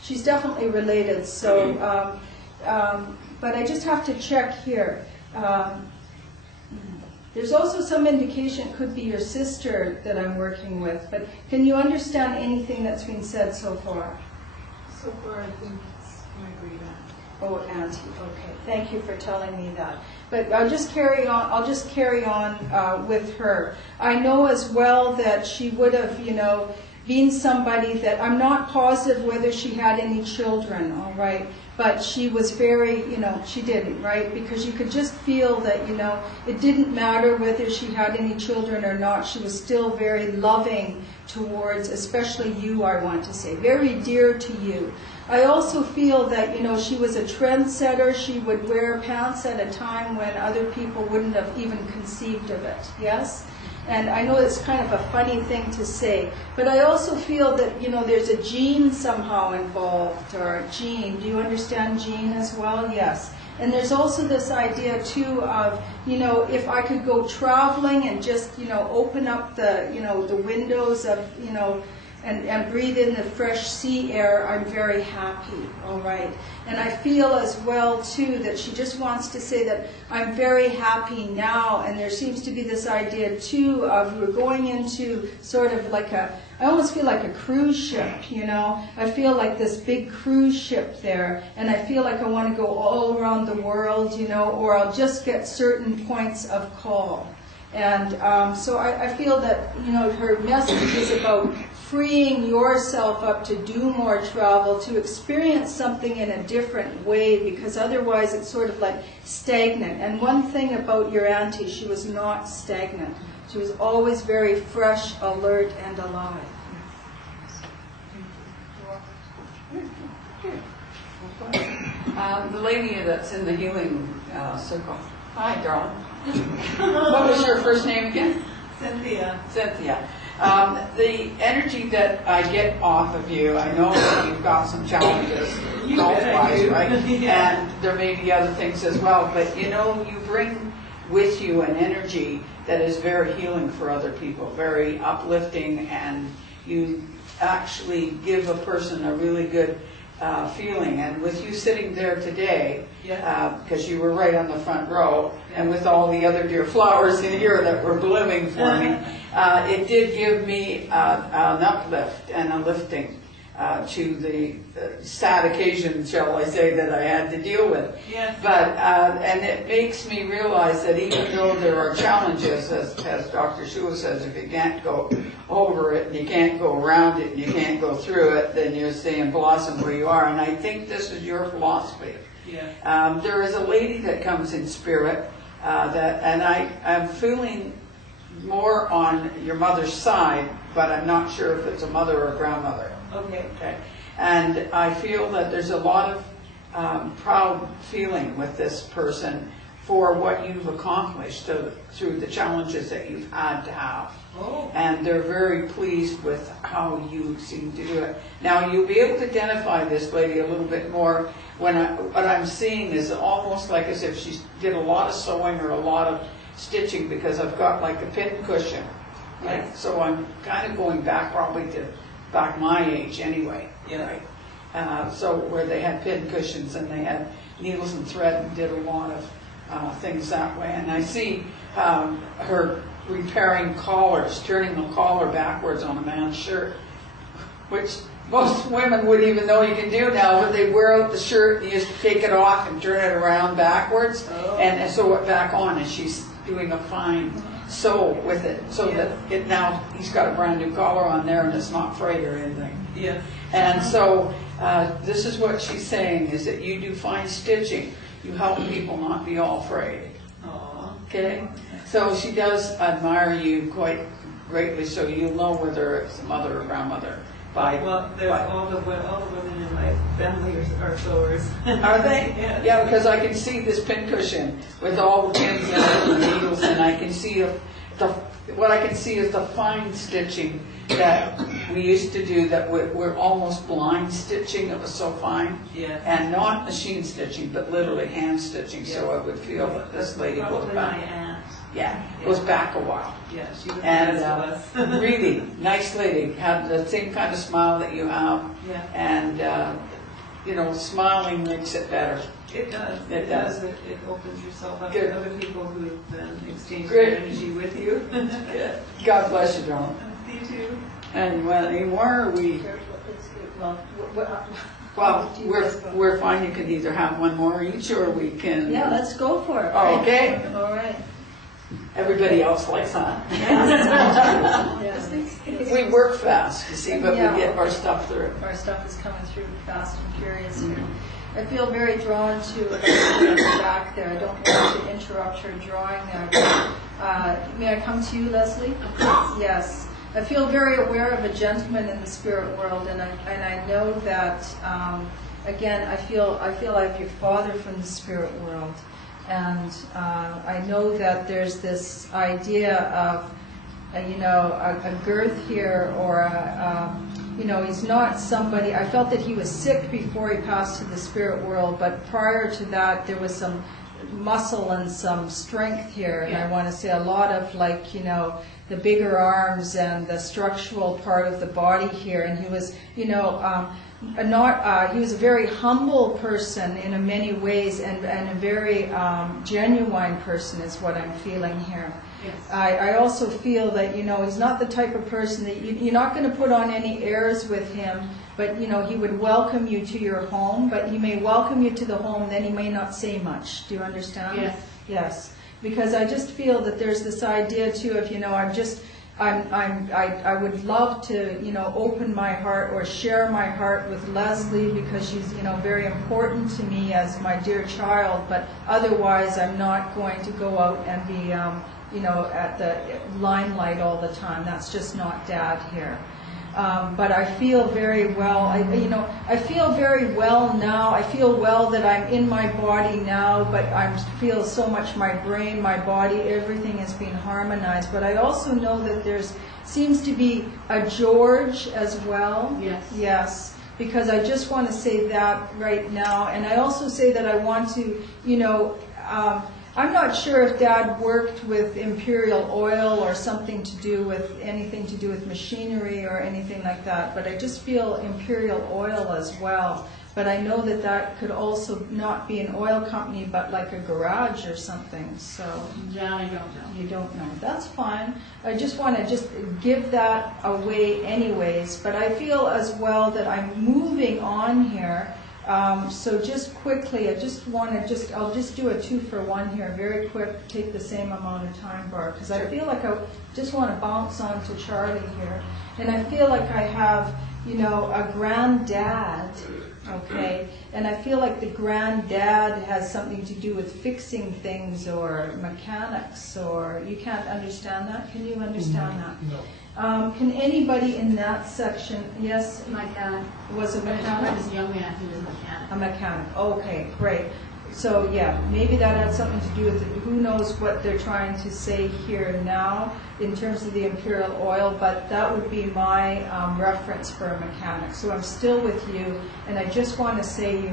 she's definitely related. So. But I just have to check here. There's also some indication it could be your sister that I'm working with, but can you understand anything that's been said so far? So far, I think it's my great aunt. Oh, auntie. Okay, thank you for telling me that. But I'll just carry on. I'll just carry on with her. I know as well that she would have, been somebody that I'm not positive whether she had any children. All right. But she was very, she didn't, right? Because you could just feel that, it didn't matter whether she had any children or not. She was still very loving towards, especially you, I want to say, very dear to you. I also feel that, she was a trendsetter. She would wear pants at a time when other people wouldn't have even conceived of it, yes? And I know it's kind of a funny thing to say, but I also feel that, there's a gene somehow involved, or a gene. Do you understand gene as well? Yes. And there's also this idea, too, of, if I could go traveling and just, open up the, the windows of, and breathe in the fresh sea air, I'm very happy, all right? And I feel as well, too, that she just wants to say that I'm very happy now, and there seems to be this idea, too, of we're going into sort of like I almost feel like a cruise ship, I feel like this big cruise ship there, and I feel like I want to go all around the world, or I'll just get certain points of call. And so I feel that, her message is about freeing yourself up to do more travel, to experience something in a different way, because otherwise it's sort of like stagnant. And one thing about your auntie, she was not stagnant. She was always very fresh, alert, and alive. The lady that's in the healing circle. Hi, darling. What was your first name again? Cynthia. Cynthia. The energy that I get off of you, I know that you've got some challenges health-wise, right? Yeah. And there may be other things as well, but you bring with you an energy that is very healing for other people, very uplifting, and you actually give a person a really good feeling. And with you sitting there today, because you were right on the front row, and with all the other dear flowers in here that were blooming for me, it did give me an uplift and a lifting to the sad occasion, shall I say, that I had to deal with. Yes. But and it makes me realize that even though there are challenges, as Dr. Shula says, if you can't go over it, and you can't go around it, and you can't go through it, then you're staying blossom where you are. And I think this is your philosophy. Yeah. There is a lady that comes in spirit and I'm feeling more on your mother's side, but I'm not sure if it's a mother or a grandmother. Okay. Okay. And I feel that there's a lot of proud feeling with this person for what you've accomplished through the challenges that you've had to have. Oh. And they're very pleased with how you seem to do it. Now, you'll be able to identify this lady a little bit more when what I'm seeing is almost like as if she did a lot of sewing or a lot of stitching, because I've got like a pin cushion. Right? Yes. So I'm kind of going back probably to back my age anyway. Yeah. Right? So where they had pin cushions and they had needles and thread and did a lot of things that way. And I see her repairing collars, turning the collar backwards on a man's shirt, which most women wouldn't even know you can do now, but they wear out the shirt, you just take it off and turn it around backwards and sew it back on, and she's doing a fine sew with it, so that it now, he's got a brand new collar on there and it's not frayed or anything. Yeah. And so this is what she's saying, is that you do fine stitching. You help people not be all frayed. Aw. Okay? So she does admire you quite greatly, so you'll know whether it's mother or grandmother. Well, there's all the women in my family are sewers. Are they? Yeah. Yeah, because I can see this pin cushion with all the pins in it and the needles, and I can see what I can see is the fine stitching that we used to do, that we're almost blind stitching. It was so fine. Yeah. And not machine stitching, but literally hand stitching. So I would feel that this lady goes Probably my back. aunt. Yeah, goes back a while. Yeah, she was the And best of us. really nice lady, had the same kind of smile that you have. Yeah. And smiling makes it better. It does. It does. It opens yourself up Good. to other people who then exchange Great. their energy with you. Yeah. God bless you, Dawn. See you too. And well, anymore, well, we're fine. You can either have one more each, or we can. Yeah, let's go for it. Oh, okay. All right. Everybody else likes that. Yes. We work fast, you see, but we Yeah. get our stuff through. Our stuff is coming through fast and furious here. I feel very drawn to the back there. I don't want to interrupt her drawing there. May I come to you, Leslie? Yes. I feel very aware of a gentleman in the spirit world, and I know that again. I feel like your father from the spirit world, and I know that there's this idea of a girth here, or he's not somebody. I felt that he was sick before he passed to the spirit world, but prior to that, there was some muscle and some strength here, and I want to say a lot of the bigger arms and the structural part of the body here. And he was, he was a very humble person in many ways, and a very genuine person is what I'm feeling here. Yes. I also feel that, he's not the type of person that you're not going to put on any airs with him, but, he would welcome you to your home, but he may welcome you to the home, then he may not say much. Do you understand? Yes. Yes. Because I just feel that there's this idea too of, I would love to, open my heart or share my heart with Leslie, because she's, very important to me as my dear child, but otherwise I'm not going to go out and be, at the limelight all the time. That's just not Dad here. But I feel very well. I feel very well now. I feel well that I'm in my body now, but I feel so much my brain, my body, everything is being harmonized. But I also know that seems to be a George as well. Yes. Yes. Because I just want to say that right now. And I also say that I want to, I'm not sure if Dad worked with imperial oil or anything to do with machinery or anything like that, but I just feel imperial oil as well. But I know that could also not be an oil company, but like a garage or something. So Yeah, I don't know. you don't know. That's fine. I just want to give that away anyways. But I feel as well that I'm moving on here. So just quickly, I'll just do a 2-for-1 here, very quick, take the same amount of time, Barb, because I feel like I just want to bounce on to Charlie here. And I feel like I have, a granddad, okay, and I feel like the granddad has something to do with fixing things or mechanics, or you can't understand that? Can you understand that? No. Can anybody in that section, yes? My dad Was a when I mechanic? was young man, he was a mechanic. A mechanic. Okay, great. So yeah, maybe that had something to do with it. Who knows what they're trying to say here now in terms of the imperial oil, but that would be my reference for a mechanic. So I'm still with you, and I just want to say,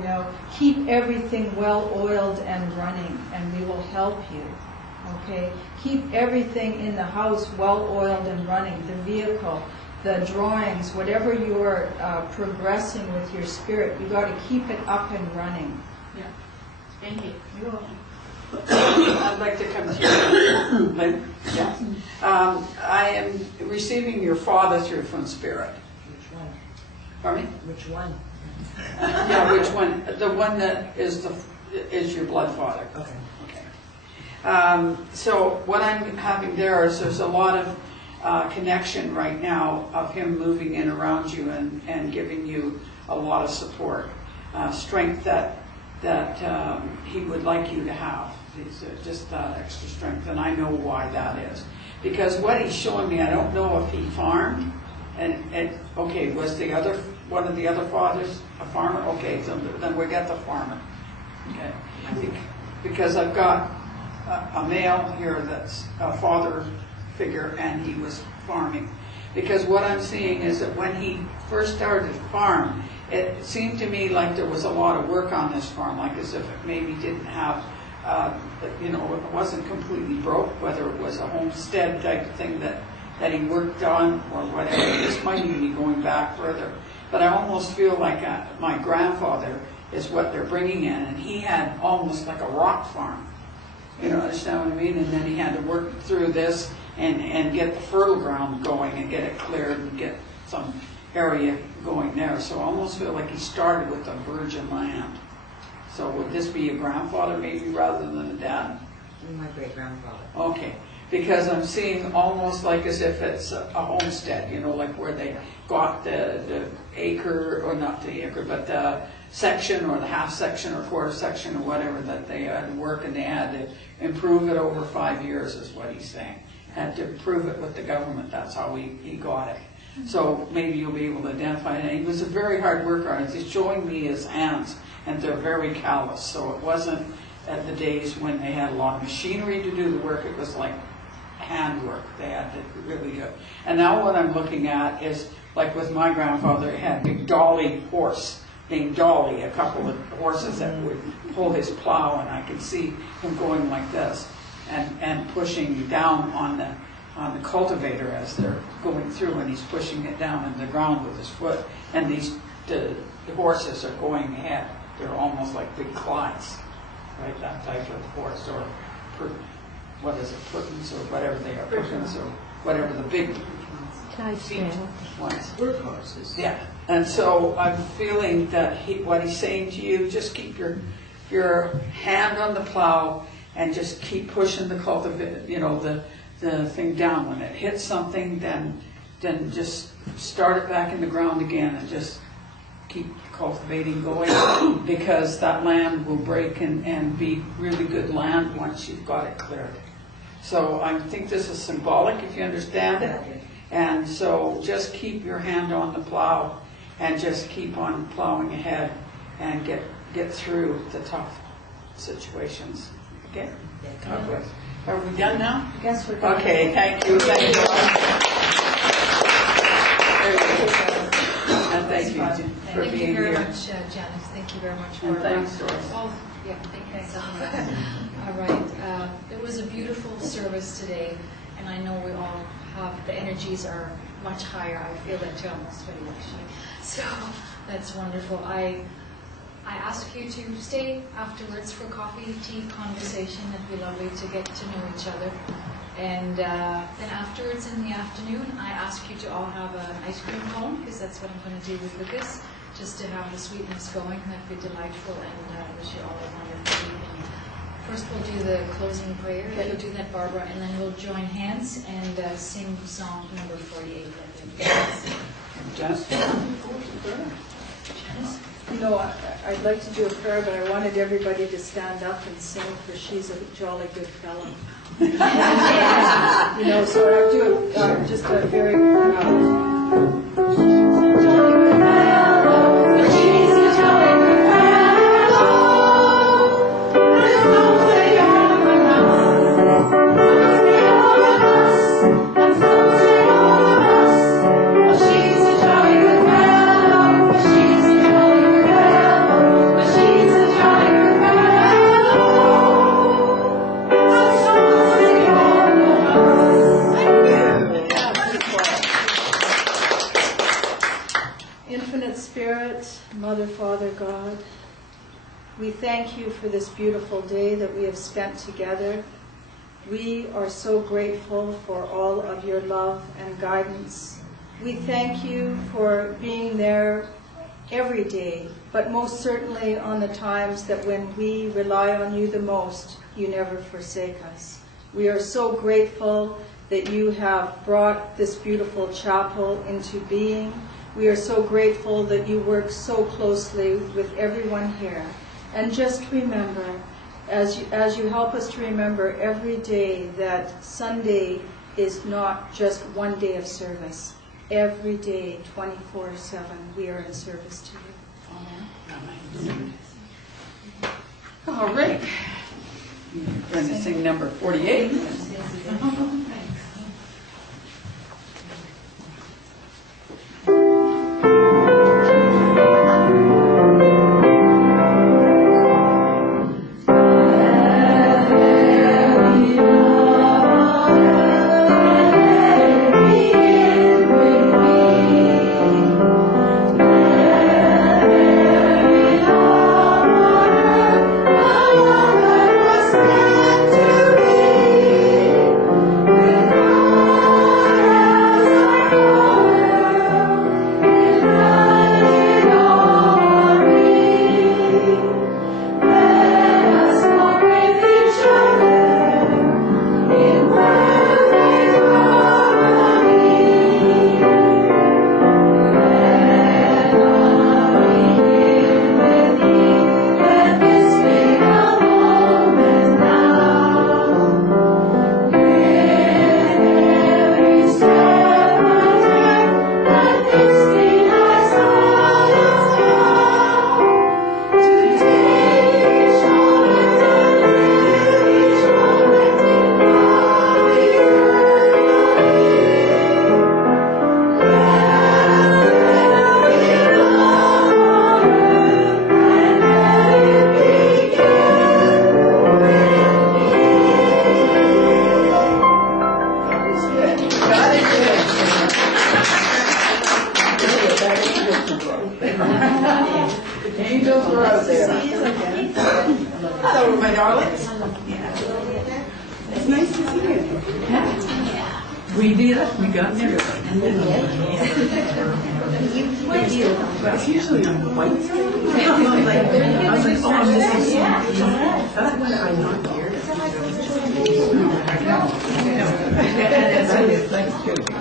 keep everything well oiled and running, and we will help you. Okay? Keep everything in the house well oiled and running, the vehicle, the drawings, whatever you're progressing with your spirit, you got to keep it up and running. Yeah. Thank you. I'd like to come to you. Lynn? Yeah. I am receiving your father through from spirit. Which one? Pardon me? Which one? Yeah, which one? The one that is your blood father. Okay. So what I'm having there is there's a lot of connection right now of him moving in around you and giving you a lot of support, strength that he would like you to have. It's just that extra strength, and I know why that is. Because what he's showing me, I don't know if he farmed, and okay, was one of the other fathers a farmer? Okay, so then we got the farmer. Okay, I think because I've got a male here that's a father figure, and he was farming. Because what I'm seeing is that when he first started to farm, it seemed to me like there was a lot of work on this farm, like as if it maybe didn't have, it wasn't completely broke, whether it was a homestead type of thing that he worked on or whatever. This might even be going back further. But I almost feel like my grandfather is what they're bringing in, and he had almost like a rock farm. Understand what I mean? And then he had to work through this and get the fertile ground going and get it cleared and get some area going there. So I almost feel like he started with a virgin land. So would this be a grandfather maybe rather than a dad? My great-grandfather. Okay. Because I'm seeing almost like as if it's a homestead, like where they got the acre, or not the acre, but the section or the half section or quarter section or whatever that they had to work, and they had to improve it over 5 years is what he's saying. Had to improve it with the government. That's how he got it. So maybe you'll be able to identify it. And he was a very hard worker. He's showing me his hands, and they're very callous. So it wasn't at the days when they had a lot of machinery to do the work. It was like handwork. They had to really do. And now what I'm looking at is, like with my grandfather, he had a big dolly horse named Dolly, a couple of horses that would pull his plow, and I could see him going like this and pushing down on the cultivator as they're going through, and he's pushing it down in the ground with his foot. And the horses are going ahead. They're almost like big Clydes, right? That type of horse, or what is it, Perkins, or whatever they are, Perkins, or whatever the big feet ones. Work horses. Yeah, and so I'm feeling that what he's saying to you, just keep your hand on the plow and just keep pushing the cultivator, the thing down. When it hits something, then just start it back in the ground again and just keep cultivating going, because that land will break and be really good land once you've got it cleared. So I think this is symbolic, if you understand it. And so just keep your hand on the plow and just keep on plowing ahead and get through the tough situations. Okay? Are we done now? I guess we're done. Okay, thank you. Thank you. And thank you for Thank being you very here. much, Janice. Thank you very much for And thanks, Doris. Oh, yeah, thank you. All right. It was a beautiful service today, and I know we all have, the energies are much higher. I feel that too. I'm sweating actually. So that's wonderful. I ask you to stay afterwards for coffee, tea, conversation. It'd be lovely to get to know each other. And then afterwards in the afternoon, I ask you to all have an ice cream cone, because that's what I'm going to do with Lucas, just to have the sweetness going. That'd be delightful, and I wish you all a wonderful evening. First we'll do the closing prayer. You'll do that, Barbara, and then we'll join hands and sing song number 48. Janice? Janice? I'd like to do a prayer, but I wanted everybody to stand up and sing, for she's a jolly good fellow. So I do just a very jolly good fellow. Spirit, Mother, Father, God, we thank you for this beautiful day that we have spent together. We are so grateful for all of your love and guidance. We thank you for being there every day, but most certainly on the times that when we rely on you the most, you never forsake us. We are so grateful that you have brought this beautiful chapel into being. We are so grateful that you work so closely with everyone here. And just remember, as you help us to remember every day, that Sunday is not just one day of service. Every day, 24/7, we are in service to you. Amen. Oh, Rick, you're going to sing number 48. Angels were out there. So, my darlings. It's nice to see you. We did it. We got everything. It's usually on white. I was like, oh, I'm missing something. That's why I'm not here. I know. Thanks, too.